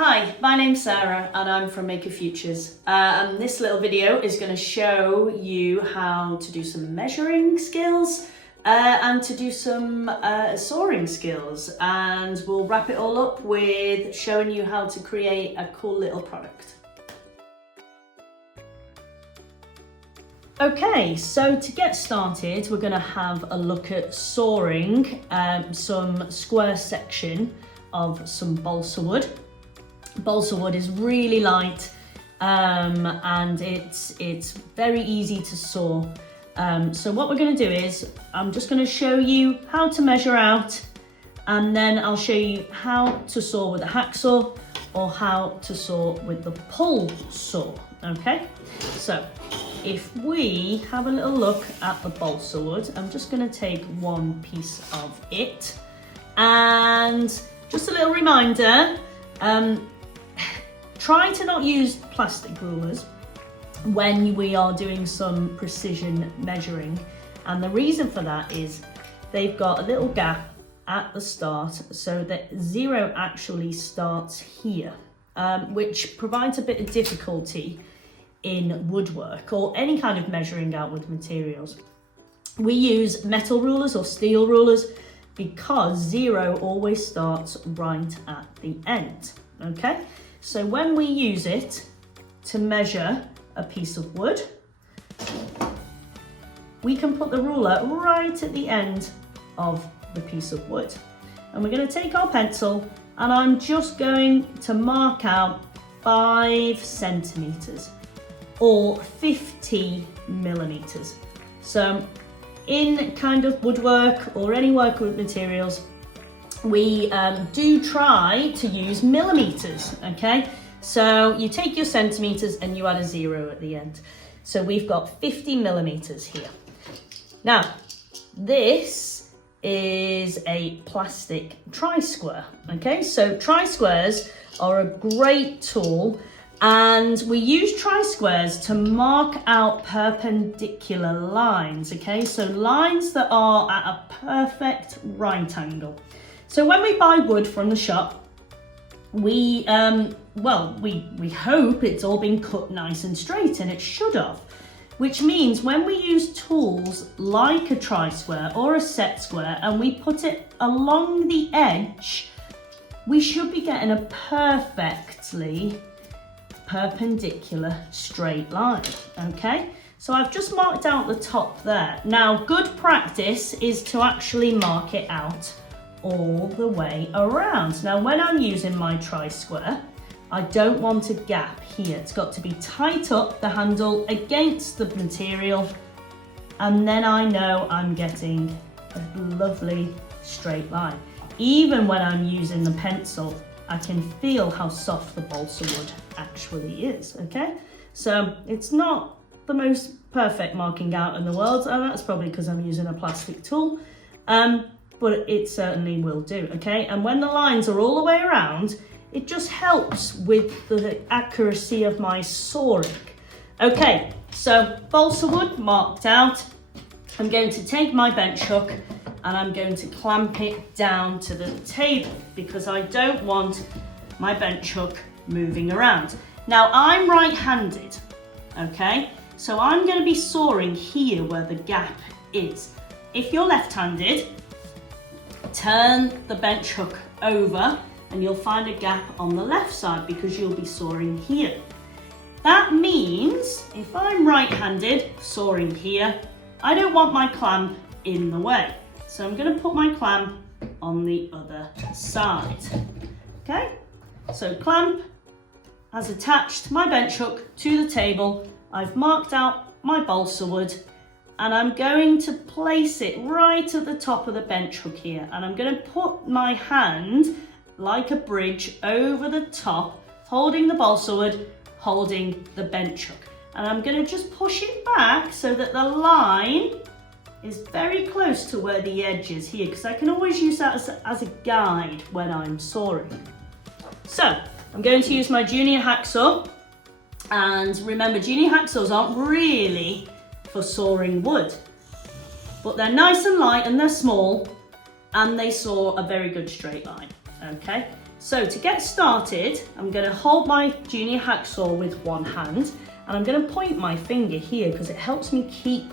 Hi, my name's Sarah and I'm from Maker Futures, and this little video is going to show you how to do some measuring skills and to do some sawing skills, and we'll wrap it all up with showing you how to create a cool little product. Okay, so to get started, we're going to have a look at sawing some square section of some balsa wood. Balsa wood is really light and it's very easy to saw. So what we're going to do is I'm just going to show you how to measure out, and then I'll show you how to saw with a hacksaw or how to saw with the pull saw. Okay, so if we have a little look at the balsa wood, I'm just going to take one piece of it, and just a little reminder, try to not use plastic rulers when we are doing some precision measuring, and the reason for that is they've got a little gap at the start so that zero actually starts here, which provides a bit of difficulty in woodwork or any kind of measuring out with materials. We use metal rulers or steel rulers because zero always starts right at the end. Okay, so when we use it to measure a piece of wood, we can put the ruler right at the end of the piece of wood, and we're going to take our pencil and I'm just going to mark out 5 centimeters or 50 millimeters. So in kind of woodwork or any work with materials, we do try to use millimeters. Okay, so you take your centimeters and you add a 0 at the end. So we've got 50 millimeters here. Now this is a plastic tri-square. Okay, so tri-squares are a great tool, and we use tri-squares to mark out perpendicular lines. Okay, so lines that are at a perfect right angle. So when we buy wood from the shop, we hope it's all been cut nice and straight, and it should have, which means when we use tools like a tri-square or a set square and we put it along the edge, we should be getting a perfectly perpendicular straight line. Okay, so I've just marked out the top there. Now good practice is to actually mark it out all the way around. Now when I'm using my tri-square, I don't want a gap here. It's got to be tight up, the handle against the material, and then I know I'm getting a lovely straight line. Even when I'm using the pencil, I can feel how soft the balsa wood actually is. Okay, so it's not the most perfect marking out in the world, and that's probably because I'm using a plastic tool, but it certainly will do. Okay, and when the lines are all the way around, it just helps with the accuracy of my sawing. Okay, so balsa wood marked out. I'm going to take my bench hook and I'm going to clamp it down to the table because I don't want my bench hook moving around. Now I'm right-handed, okay, so I'm going to be sawing here where the gap is. If you're left-handed, turn the bench hook over and you'll find a gap on the left side because you'll be sawing here. That means if I'm right-handed sawing here, I don't want my clamp in the way. So I'm going to put my clamp on the other side. Okay, so clamp has attached my bench hook to the table. I've marked out my balsa wood and I'm going to place it right at the top of the bench hook here, and I'm going to put my hand like a bridge over the top, holding the balsa wood, holding the bench hook, and I'm going to just push it back so that the line is very close to where the edge is here, because I can always use that as a guide when I'm sawing. So I'm going to use my junior hacksaw, and remember, junior hacksaws aren't really for sawing wood, but they're nice and light and they're small and they saw a very good straight line. Okay, So to get started, I'm going to hold my junior hacksaw with one hand, and I'm going to point my finger here because it helps me keep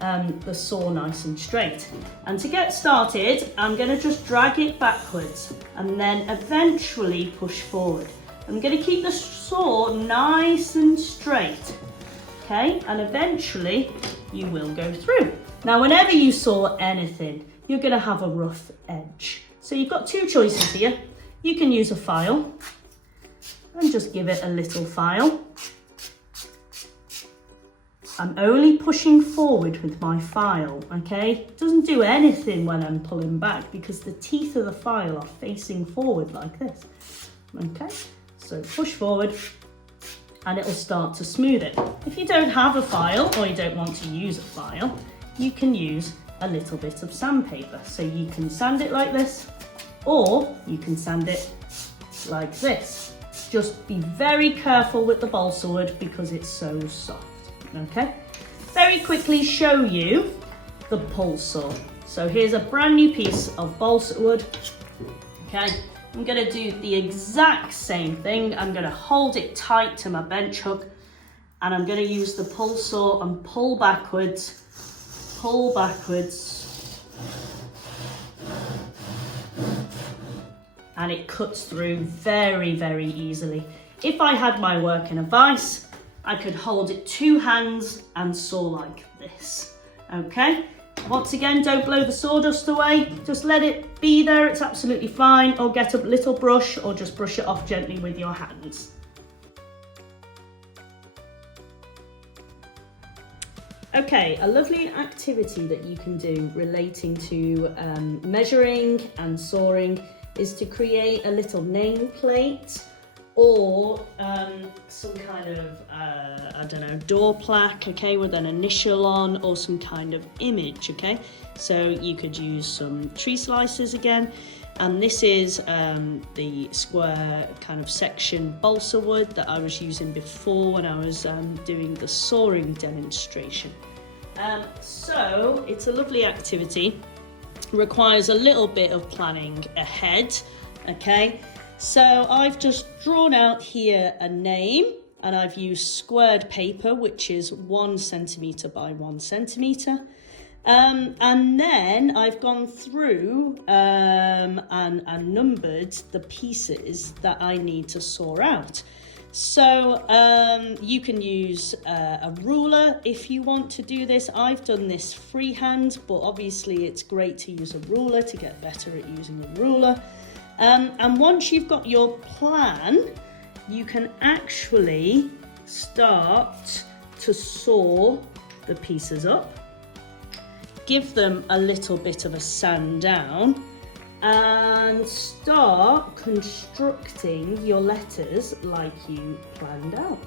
the saw nice and straight. And to get started, I'm going to just drag it backwards and then eventually push forward. I'm going to keep the saw nice and straight, okay? And eventually you will go through. Now, whenever you saw anything, you're going to have a rough edge. So you've got two choices here. You can use a file and just give it a little file. I'm only pushing forward with my file, okay? It doesn't do anything when I'm pulling back because the teeth of the file are facing forward like this, okay? So push forward and it'll start to smooth it. If you don't have a file or you don't want to use a file, you can use a little bit of sandpaper. So you can sand it like this, or you can sand it like this. Just be very careful with the balsa wood because it's so soft. Okay, very quickly show you the pull saw. So here's a brand new piece of balsa wood. Okay, I'm going to do the exact same thing. I'm going to hold it tight to my bench hook and I'm going to use the pull saw and pull backwards, and it cuts through very, very easily. If I had my working advice, I could hold it two hands and saw like this, okay? Once again, don't blow the sawdust away. Just let it be there, it's absolutely fine. Or get a little brush or just brush it off gently with your hands. Okay, a lovely activity that you can do relating to measuring and sawing is to create a little nameplate or some kind of, I don't know, door plaque, okay, with an initial on, or some kind of image, okay? So you could use some tree slices again, and this is the square kind of section balsa wood that I was using before when I was doing the sawing demonstration. So it's a lovely activity, requires a little bit of planning ahead, okay? So I've just drawn out here a name and I've used squared paper, which is 1 centimetre by 1 centimetre. And then I've gone through and numbered the pieces that I need to saw out. So you can use a ruler if you want to do this. I've done this freehand, but obviously it's great to use a ruler to get better at using a ruler. And once you've got your plan, you can actually start to saw the pieces up, give them a little bit of a sand down, and start constructing your letters like you planned out.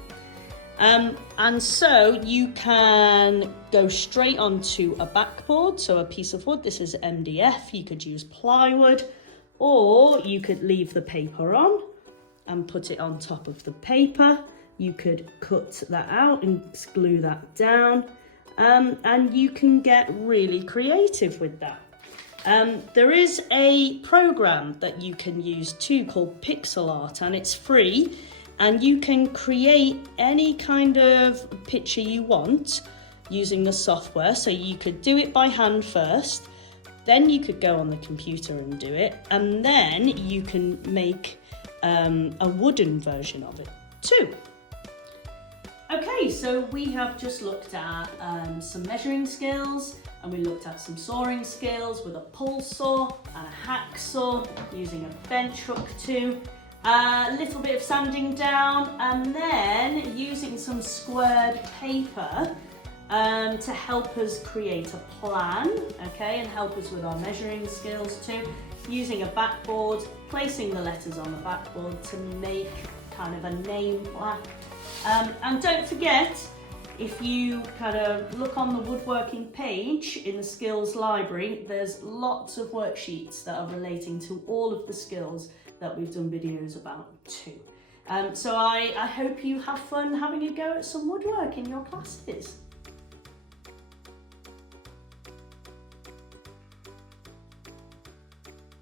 And so you can go straight onto a backboard, so a piece of wood. This is MDF. You could use plywood, or you could leave the paper on and put it on top of the paper. You could cut that out and glue that down, and you can get really creative with that. There is a program that you can use too called Pixel Art, and it's free, and you can create any kind of picture you want using the software. So you could do it by hand first, then you could go on the computer and do it, and then you can make a wooden version of it too. Okay, so we have just looked at some measuring skills, and we looked at some sawing skills with a pull saw and a hacksaw, using a bench hook too, a little bit of sanding down, and then using some squared paper to help us create a plan, okay, and help us with our measuring skills too, using a backboard, placing the letters on the backboard to make kind of a name plaque. And don't forget, if you kind of look on the woodworking page in the skills library, there's lots of worksheets that are relating to all of the skills that we've done videos about too. So I hope you have fun having a go at some woodwork in your classes.